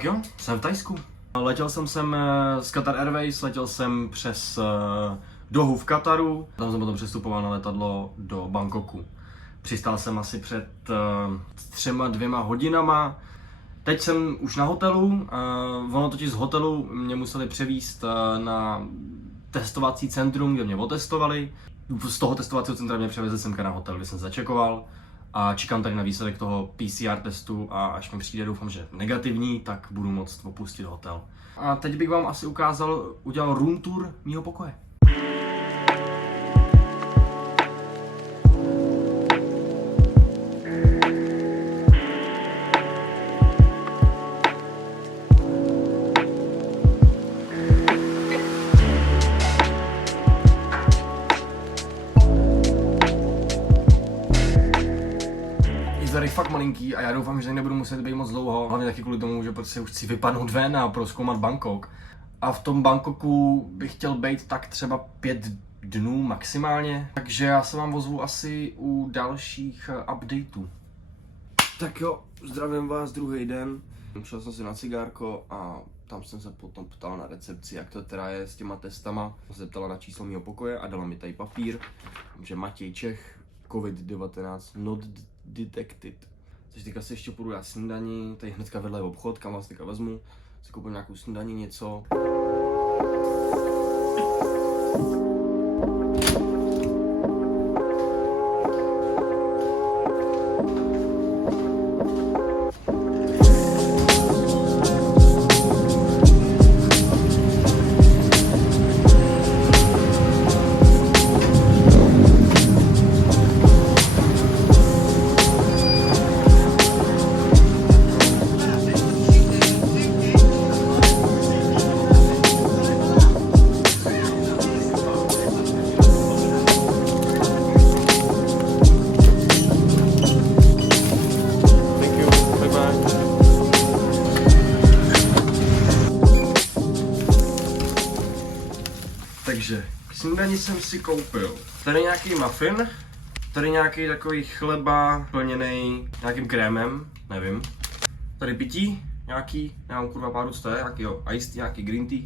Tak jo, jsem v Thajsku. Letěl jsem sem z Qatar Airways, letěl jsem přes Dohu v Kataru, tam jsem potom přestupoval na letadlo do Bangkoku. Přistál jsem asi před 2 hodinama. Teď jsem už na hotelu, ono totiž z hotelu mě museli převízt na testovací centrum, kde mě otestovali. Z toho testovacího centra mě převezli semka na hotel, kde jsem začekoval. A čekám tady na výsledek toho PCR testu a až mi přijde, doufám, že negativní, tak budu moct opustit hotel. A teď bych vám asi udělal room tour mýho pokoje. Tady fakt malinký a já doufám, že tady nebudu muset být moc dlouho, hlavně taky kvůli tomu, že prostě už chci vypadnout ven a prozkoumat Bangkok. A v tom Bangkoku bych chtěl být tak třeba 5 dnů maximálně, takže já se vám ozvu asi u dalších updateů. Tak jo, zdravím vás druhý den. Šel jsem si na cigárko a tam jsem se potom ptal na recepci, jak to teda je s těma testama. Jsem se ptala na číslo mého pokoje a dala mi tady papír, že Matěj Čech, COVID-19 not detected. Což teďka si ještě půjdu já snídani, tady hnedka vedle je obchod, kam vás teďka vezmu, si koupím nějakou snídani, něco. Takže k snídani jsem si koupil tady nějaký muffin, tady nějaký takový chleba plněný nějakým krémem, nevím. Tady pití, nějaký, nemám kurva páru, co to je, nějakýho iced, nějaký green tea.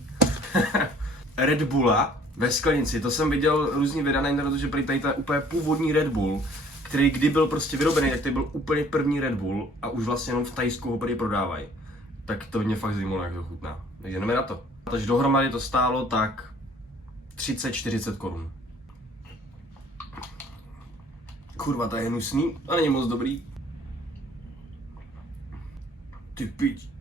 Red Bulla ve sklenici, to jsem viděl různý videa na internetu, že tady to je úplně původní Red Bull, který kdy byl prostě vyrobený, tak to byl úplně první Red Bull a už vlastně jenom v Thajsku ho tady prodávají. Tak to mě fakt zajímalo, jak to chutná. Takže jdeme na to. Takže dohromady to stálo tak 30-40 korun. Kurva, to je hnusný a není moc dobrý.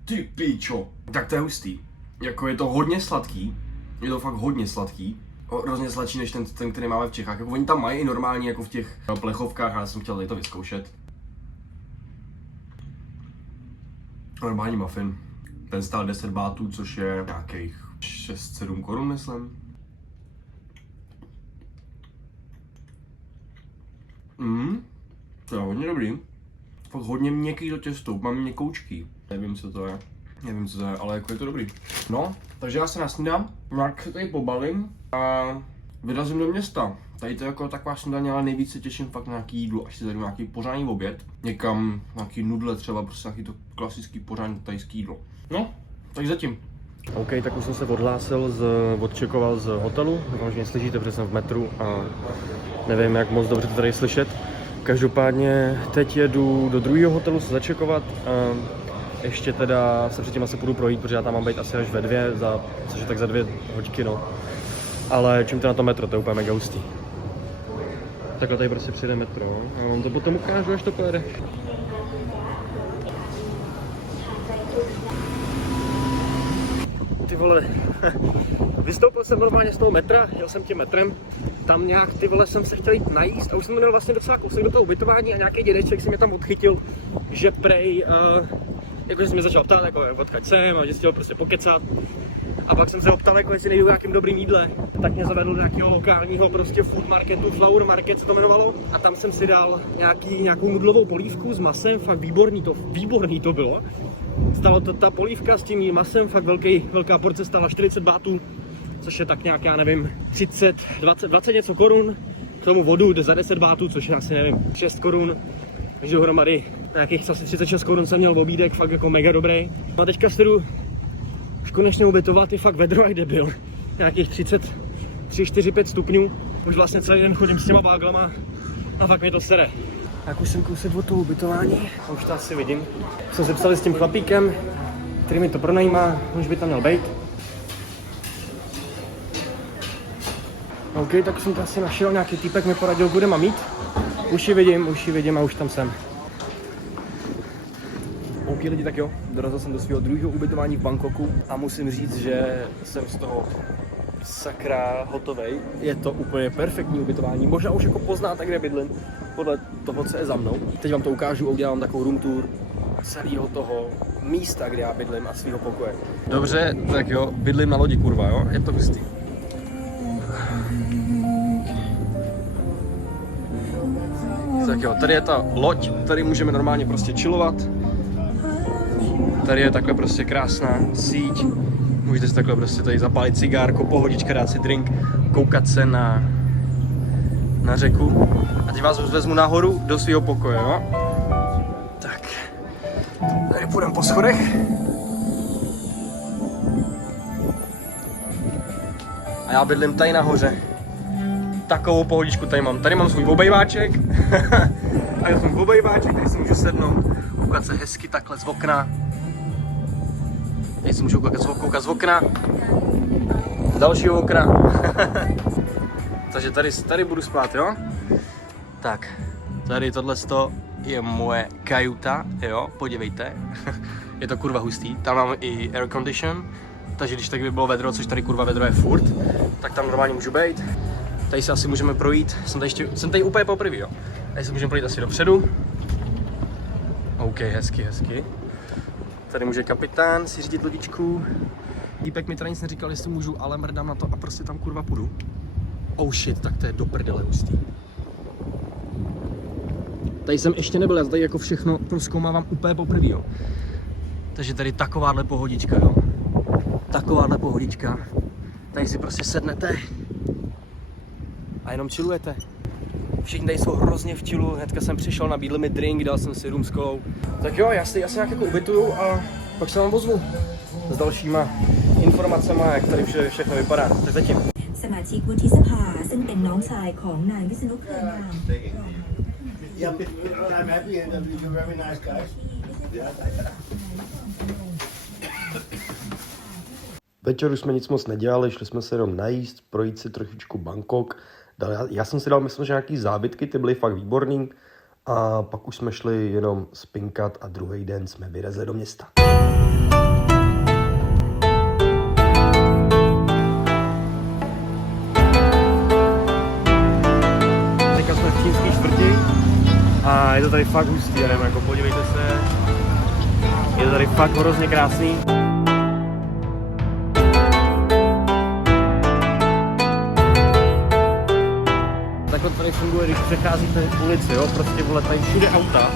Ty píčo. Tak to je hustý. Jako je to hodně sladký. Je to fakt hodně sladký. Hrozně sladší než ten, který máme v Čechách. Jako oni tam mají i normálně jako v těch plechovkách, ale já jsem chtěl tady to vyzkoušet. Normální muffin. Ten stál 10 bátů, což je nějakých 6-7 korun, myslím. To je hodně dobrý. Fakt hodně měkký to těsto, mám měkoučký. Nevím, co to je. Ale jako je to dobrý. No, takže já se nasnídám, nějak se tady pobalím a vyrazím do města. Tady to je jako taková snídaně, ale nejvíc se těším fakt na nějaký jídlo, až si tady nějaký pořádný oběd. Někam, nějaký nudle třeba, prostě nějaký to klasický pořádný tajský jídlo. No, tak zatím. OK, tak už jsem se odčekoval z hotelu, doufám, že mě slyšíte, protože jsem v metru a nevím, jak moc dobře to tady slyšet. Každopádně teď jedu do druhého hotelu se začekovat a ještě teda se předtím asi půjdu projít, protože já tam mám být asi až ve 2, což je tak za 2 hodiny, no. Ale čím to na to metro, to je úplně mega hustý. Takhle tady prostě přijde metro a vám to potom ukážu, až to pojede. Ty vole, vystoupil jsem normálně z toho metra, jel jsem tím metrem, tam nějak ty vole jsem se chtěl jít najíst a už jsem měl vlastně docela kousek do toho ubytování a nějaký dědeček si mě tam odchytil, že prej, jakože jsem mě začal ptát, jako odkud jsem a že si chtěl prostě pokecat. A pak jsem se ho ptal, jako jestli nejdu nějakým dobrým jídle, tak mě zavedl do nějakého lokálního prostě food marketu, Flower Market se to jmenovalo. A tam jsem si dal nějakou nudlovou polívku s masem, fakt výborný to bylo. Stalo to ta polívka s tím masem, fakt velká porce stála 40 bátů, což je tak nějak, já nevím, 30, 20 něco korun. K tomu vodu jde za 10 bátů, což je asi nevím, 6 korun. Takže dohromady nějakých asi 36 korun jsem měl obídek, fakt jako mega dobrý. A teďka se jdu už konečně ubytovat, je fakt vedro jak debil. Nějakých 33, 4, 5 stupňů. Už vlastně celý den chodím s těma báglama a fakt mě to sere. Tak už jsem kousek od toho ubytování a už to asi vidím. Jsem se psal s tím chlapíkem, který mi to pronajímá, už by tam měl být. OK, tak jsem to asi našel, nějaký týpek mi poradil, kde mám jít. Už ji vidím a už tam jsem. OK lidi, tak jo, dorazil jsem do svého druhého ubytování v Bangkoku a musím říct, že jsem z toho sakra hotovej. Je to úplně perfektní ubytování, možná už jako poznáte, kde bydlím, podle toho, co je za mnou. Teď vám to ukážu, udělám takovou room tour celého toho místa, kde já bydlím a svého pokoje. Dobře, tak jo, bydlím na lodi, kurva, jo, je to hustý. Tak jo, tady je ta loď, tady můžeme normálně prostě chillovat. Tady je takhle prostě krásná síť. Můžete si takhle prostě tady zapálit cigárko, pohodička, dát si drink, koukat se na řeku. A teď vás vezmu nahoru do svého pokoje, jo? Tak, tady půjdeme po schodech. A já bydlím tady nahoře. Takovou pohodičku tady mám. Tady mám svůj obejváček. A já jsem obejváček, tady si můžu sednout, koukat se hezky takhle z okna. Tady si můžu koukat z okna. Z dalšího okna. Takže tady budu spát, jo? Tak, tady tohleto je moje kajuta, jo? Podívejte. Je to kurva hustý. Tam mám i air condition. Takže když tak by bylo vedro, což tady kurva vedro je furt, tak tam normálně můžu být. Tady se asi můžeme projít, jsem tady úplně poprvé, jo. Tady se můžeme projít asi dopředu. OK, hezky. Tady může kapitán si řídit lodičku. Týpek mi teda nic neříkal, jestli můžu, ale mrdám na to a prostě tam kurva půjdu. Oh shit, tak to je do prdele hustý. Tady jsem ještě nebyl, já tady jako všechno prozkoumávám úplně poprvé, jo. Takže tady takováhle pohodička, jo. Takováhle pohodička. Tady si prostě sednete a jenom chillujete. Všichni tady jsou hrozně v chillu, hnedka jsem přišel, nabídli mi drink, dal jsem si rum s kolou. Tak jo, já se nějak jako ubytuju a pak se vám ozvu s dalšíma informacema, jak tady všechno vypadá. Tak zatím. สมาชิกวุฒิสภาซึ่งเป็นน้องชายของนายวิษณุเครืองาม Yeah, I'm happy and you're very nice guys. Večeru jsme nic moc nedělali, šli jsme se jenom najíst, projít si trošičku Bangkok. Já jsem si dal, myslím, že nějaký zábytky, ty byly fakt výborný. A pak už jsme šli jenom spinkat a druhý den jsme vylezli do města. Teďka jsme v čínský čtvrti a je to tady fakt hustý, jako podívejte se. Je to tady fakt hrozně krásný. Takhle tady funguje, když přecházíte ulici, jo, prostě vole, tady všude auta.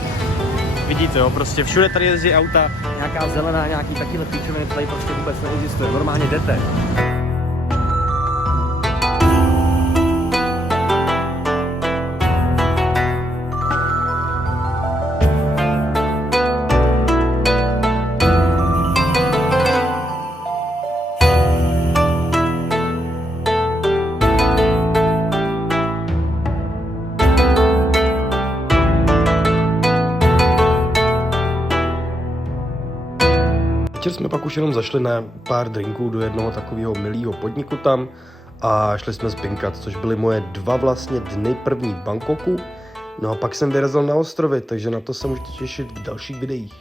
Vidíte, jo, prostě všude tady jezdí auta, nějaká zelená, nějaký takyhle píčoviny, tady prostě vůbec neexistuje, normálně jdete. Večer jsme pak už jenom zašli na pár drinků do jednoho takového milého podniku tam a šli jsme spinkat, což byly moje 2 vlastně dny první v Bangkoku. No a pak jsem vyrazil na ostrovy, takže na to se můžete těšit v dalších videích.